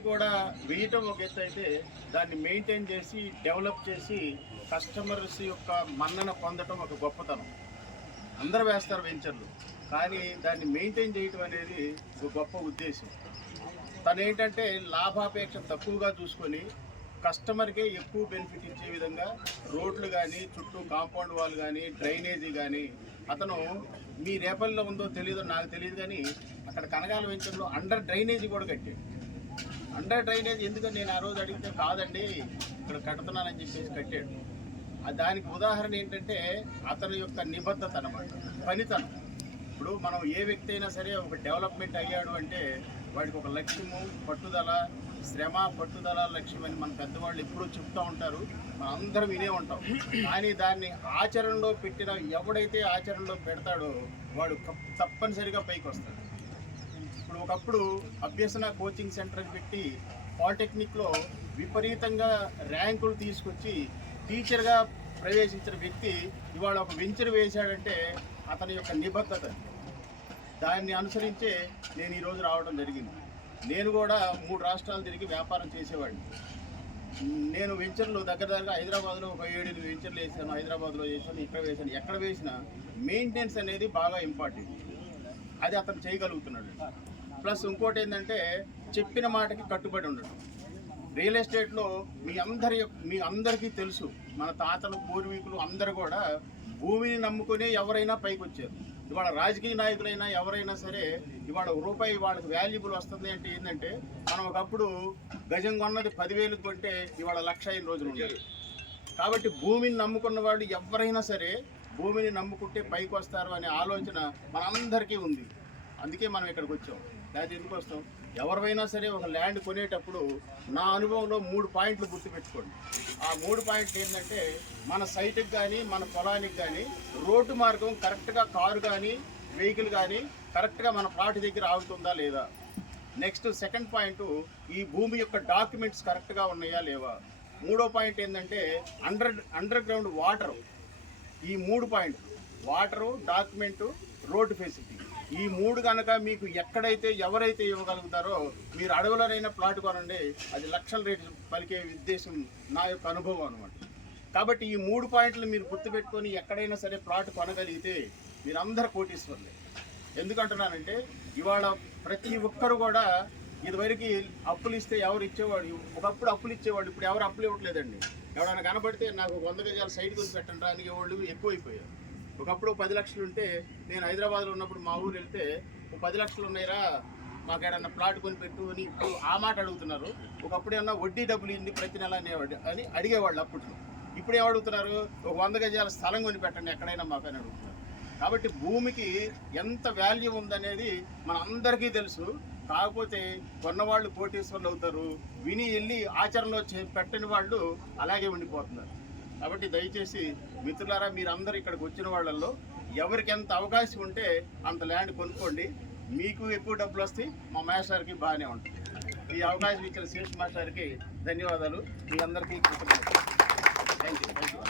కూడా వేయటం ఒక ఎత్తు అయితే దాన్ని మెయింటైన్ చేసి డెవలప్ చేసి కస్టమర్స్ యొక్క మన్నన పొందటం ఒక గొప్పతనం. అందరూ వేస్తారు వెంచర్లు, కానీ దాన్ని మెయింటైన్ చేయటం అనేది ఒక గొప్ప ఉద్దేశం. తను ఏంటంటే లాభాపేక్ష తక్కువగా చూసుకొని కస్టమర్కే ఎక్కువ బెనిఫిట్ ఇచ్చే విధంగా రోడ్లు కానీ, చుట్టూ కాంపౌండ్ వాల్ కానీ, డ్రైనేజీ కానీ, అతను మీ రేపల్లో ఉందో తెలియదో నాకు తెలియదు కానీ అక్కడ కనగాల వెంచర్లో అండర్ డ్రైనేజీ కూడా కట్టాడు. అండర్ డ్రైనేజ్ ఎందుకని నేను ఆ రోజు అడిగితే కాదండి ఇక్కడ కడుతున్నానని చెప్పేసి కట్టాడు. దానికి ఉదాహరణ ఏంటంటే అతని యొక్క నిబద్ధత అన్నమాట, పనితనం. ఇప్పుడు మనం ఏ వ్యక్తి అయినా సరే ఒక డెవలప్మెంట్ అయ్యాడు అంటే వాడికి ఒక లక్ష్యము, పట్టుదల, శ్రమ, పట్టుదల, లక్ష్యం అని మన పెద్దవాళ్ళు ఎప్పుడూ చెప్తూ ఉంటారు, మనం అందరం వినే ఉంటాం. కానీ దాన్ని ఆచరణలో పెట్టిన ఎవడైతే ఆచరణలో పెడతాడో వాడు తప్పనిసరిగా పైకి వస్తాడు. ఇప్పుడు ఒకప్పుడు అభ్యసన కోచింగ్ సెంటర్ పెట్టి పాలిటెక్నిక్లో విపరీతంగా ర్యాంకులు తీసుకొచ్చి టీచర్గా ప్రవేశించిన వ్యక్తి ఇవాళ ఒక వెంచర్ వేశాడంటే అతని యొక్క నిబద్ధత. దాన్ని అనుసరించే నేను ఈరోజు రావడం జరిగింది. నేను కూడా 3 రాష్ట్రాలు తిరిగి వ్యాపారం చేసేవాడిని. నేను వెంచర్లు దగ్గరగా హైదరాబాద్లో ఒక 7-8 వెంచర్లు వేసాను, హైదరాబాద్లో వేసాను, ఇక్కడ వేసాను. ఎక్కడ వేసినా మెయింటెనెన్స్ అనేది బాగా ఇంపార్టెంట్. అది అతను చేయగలుగుతున్నాడు. ప్లస్ ఇంకోటి ఏంటంటే చెప్పిన మాటకి కట్టుబడి ఉండడం. రియల్ ఎస్టేట్లో మీ అందరికీ తెలుసు, మన తాతలు, పూర్వీకులు అందరూ కూడా భూమిని నమ్ముకుని ఎవరైనా పైకి వచ్చారు. ఇవాళ రాజకీయ నాయకులైనా ఎవరైనా సరే ఇవాళ రూపాయి వాళ్ళకి వాల్యుబుల్ వస్తుంది అంటే ఏంటంటే మనం ఒకప్పుడు గజం కొన్నది 10,000 కొంటే ఇవాళ 1,00,000 రోజులు ఉండేది. కాబట్టి భూమిని నమ్ముకున్న వాళ్ళు ఎవరైనా సరే భూమిని నమ్ముకుంటే పైకి వస్తారు అనే ఆలోచన మనందరికీ ఉంది. అందుకే మనం ఇక్కడికి వచ్చాం. లేకపోతే ఎందుకు వస్తాం? ఎవరైనా సరే ఒక ల్యాండ్ కొనేటప్పుడు నా అనుభవంలో 3 పాయింట్లు గుర్తుపెట్టుకోండి. ఆ 3 పాయింట్లు ఏంటంటే మన సైట్కి కానీ, మన పొలానికి కానీ రోడ్డు మార్గం కరెక్ట్గా కారు కానీ, వెహికల్ కానీ కరెక్ట్గా మన ప్లాట్ దగ్గర ఆగుతుందా లేదా. నెక్స్ట్ సెకండ్ పాయింట్, ఈ భూమి యొక్క డాక్యుమెంట్స్ కరెక్ట్గా ఉన్నాయా లేవా. 3వ పాయింట్ ఏంటంటే అండర్ గ్రౌండ్ వాటరు. ఈ 3 పాయింట్లు, వాటరు, డాక్యుమెంటు, రోడ్డు ఫెసిలిటీ, ఈ 3 కనుక మీకు ఎక్కడైతే ఎవరైతే ఇవ్వగలుగుతారో మీరు అడవులనైనా ప్లాట్ కొనండి, అది లక్షల రేటు పలికే ఉద్దేశం నా యొక్క అనుభవం అనమాట. కాబట్టి ఈ 3 పాయింట్లు మీరు గుర్తుపెట్టుకొని ఎక్కడైనా సరే ప్లాట్ కొనగలిగితే మీరందరూ కోటీశ్వర్లే. ఎందుకంటున్నానంటే ఇవాళ ప్రతి ఒక్కరు కూడా ఇదివరకు అప్పులు ఇస్తే ఎవరు ఇచ్చేవాడు, ఒకప్పుడు అప్పులు ఇచ్చేవాడు, ఇప్పుడు ఎవరు అప్పులు ఇవ్వట్లేదండి. ఎవరైనా కనబడితే నాకు 100 గజాల సైట్ కొని పెట్టండి అని వాళ్ళు ఎక్కువైపోయారు. ఒకప్పుడు 10 లక్షలు ఉంటే నేను హైదరాబాద్లో ఉన్నప్పుడు మా ఊరు వెళ్తే 10 లక్షలు ఉన్నాయిరా మాకు ఏడన్నా ప్లాట్ కొని పెట్టు అని ఇప్పుడు ఆ మాట అడుగుతున్నారు. ఒకప్పుడు ఏమన్నా వడ్డీ డబ్బులు ఇన్ని ప్రతి నెల అని అడిగేవాళ్ళు అప్పట్లో. ఇప్పుడు ఏమడుగుతున్నారు? ఒక 100 గజాల స్థలం కొని పెట్టండి ఎక్కడైనా మాకు అని అడుగుతున్నారు. కాబట్టి భూమికి ఎంత వాల్యూ ఉందనేది మన అందరికీ తెలుసు. కాకపోతే కొన్నవాళ్ళు కోటీశ్వర్లు అవుతారు, విని వెళ్ళి ఆచరణలో పెట్టని వాళ్ళు అలాగే ఉండిపోతున్నారు. కాబట్టి దయచేసి మిత్రులారా, మీరందరూ ఇక్కడికి వచ్చిన వాళ్ళల్లో ఎవరికి ఎంత అవకాశం ఉంటే అంత ల్యాండ్ కొనుక్కోండి. మీకు ఎక్కువ డబ్బులు వస్తాయి, మా మాస్టర్కి బాగానే ఉంటుంది. ఈ అవకాశం ఇచ్చిన శేష్ మాస్టర్కి ధన్యవాదాలు. మీ అందరికీ కృతజ్ఞతలు. Thank you.